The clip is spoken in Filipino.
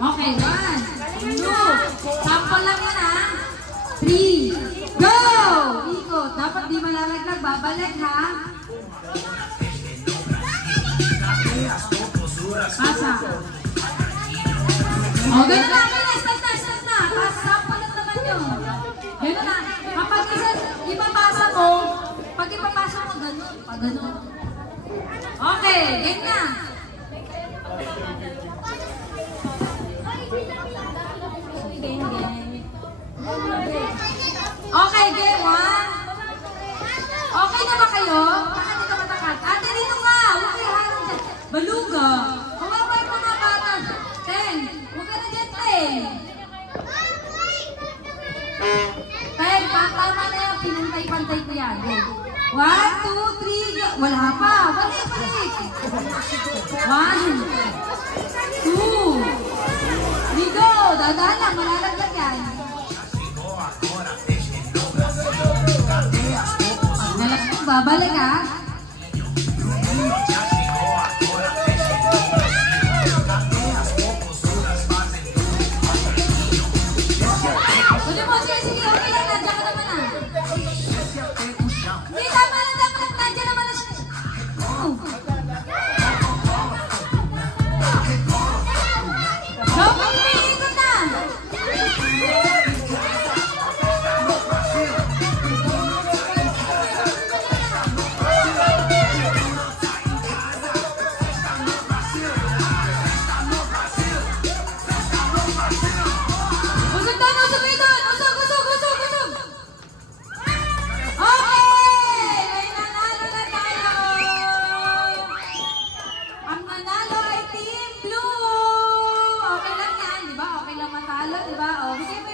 Okay, 1, 2. Sample lang yan ha. 3, go! Ikot. Dapat di malalaglag. Babalik ha. Pasa. O, gano'n na. Start na. Tapos sample lang naman yun. Gano'n na. Kapag ipapasa mo, pag ipapasa mo, gano'n. Pag gano'n. Okay, game na. Okay, game 1. Okay na ba kayo? Baka dito matakat. Ate, dito ka! Huwag kayo harang dyan. Baluga. Kawawa yung mga bata. 10. Huwag ka na dyan, 10. 10. Tama na yan. Pinantay-pantay ko yan. 1, 2, 3, go. Wala pa. Balik. 1, 2, 3, go. Dadaan lang. Malalaglag yan. Babalik ha. Sige mo, sige. Okay lang. Nandiyan ka naman ha. Hindi, tama na. Nandiyan naman na siya. Go, ikot na. Diba? Okay lang matalo, diba? O, bigay mo